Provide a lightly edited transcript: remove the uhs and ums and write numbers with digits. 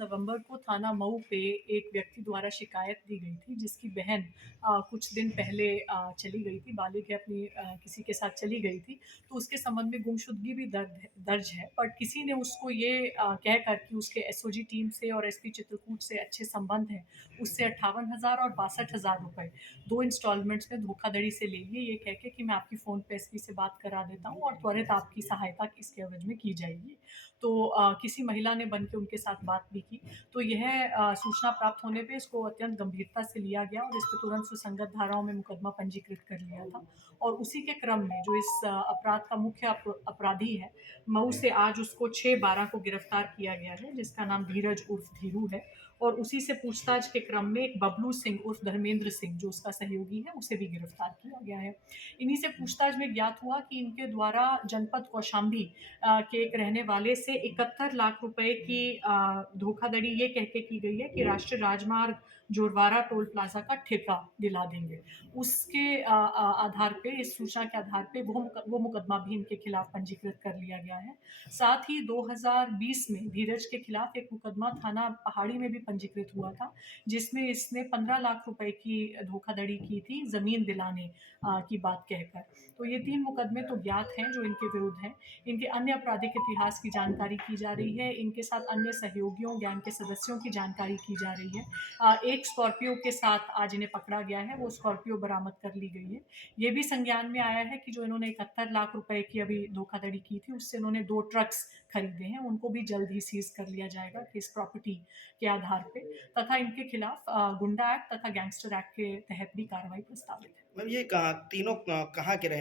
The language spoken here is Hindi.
नवंबर को थाना मऊ पे एक व्यक्ति द्वारा शिकायत दी गई थी जिसकी बहन कुछ दिन पहले चली गई थी, बालिग है अपनी किसी के साथ चली गई थी। तो उसके संबंध में गुमशुदगी भी दर्ज है, बट किसी ने उसको ये कहकर कि उसके एसओजी टीम से और एसपी चित्रकूट से अच्छे संबंध हैं, उससे 58,000 और 62,000 रुपए 2 इंस्टॉलमेंट्स में धोखाधड़ी से ले लिए, ये कह के कि मैं आपकी फ़ोन पे एसपी से बात करा देता हूँ और त्वरित आपकी सहायता इसके एवज में की जाएगी। तो किसी महिला ने बन के उनके साथ बात भी की। तो यह सूचना प्राप्त होने पे इसको अत्यंत गंभीरता से लिया गया और इस पे तुरंत सुसंगत धाराओं में मुकदमा पंजीकृत कर लिया था। और उसी के क्रम में जो इस अपराध का मुख्य अपराधी है, मऊ से आज उसको 6/12 को गिरफ्तार किया गया है, जिसका नाम धीरज उर्फ धीरू है। और उसी से पूछताछ के क्रम में एक बबलू सिंह उर्फ धर्मेंद्र सिंह जो उसका सहयोगी है, उसे भी गिरफ्तार किया गया है। इन्हीं से पूछताछ में ज्ञात हुआ कि इनके द्वारा जनपद कौशाम्बी के एक रहने वाले से 71 लाख रुपए की धोखाधड़ी ये कह के की गई है कि राष्ट्रीय राजमार्ग जोरवारा टोल प्लाजा का ठेका दिला देंगे। उसके आधार पे, इस सूचना के आधार पे वो मुकदमा भी इनके खिलाफ पंजीकृत कर लिया गया है। साथ ही 2020 में धीरज के खिलाफ एक मुकदमा थाना पहाड़ी में भी पंजीकृत हुआ था, जिसमें इसने 15 लाख रुपए की धोखाधड़ी की थी जमीन दिलाने की बात कहकर। तो ये 3 मुकदमे तो ज्ञात हैं जो इनके विरुद्ध हैं। इनके अन्य आपराधिक इतिहास की जानकारी की जा रही है, इनके साथ अन्य सहयोगियों, गैंग के सदस्यों की जानकारी की जा रही है। एक स्कॉर्पियो के साथ आज इन्हें पकड़ा गया है, वो स्कॉर्पियो बरामद कर ली गई है। ये भी संज्ञान में आया है कि जो इन्होंने 71 लाख रुपए की अभी धोखाधड़ी की थी, उससे इन्होंने 2 ट्रक्स खरीदे हैं, उनको भी जल्द ही सीज़ कर लिया जाएगा किस प्रॉपर्टी के आधार पे, तथा इनके खिलाफ गुंडा एक्ट तथा गैंगस्टर एक्ट के तहत भी कार्रवाई प्रस्तावित है। मतलब ये तीनों कहाँ के रहने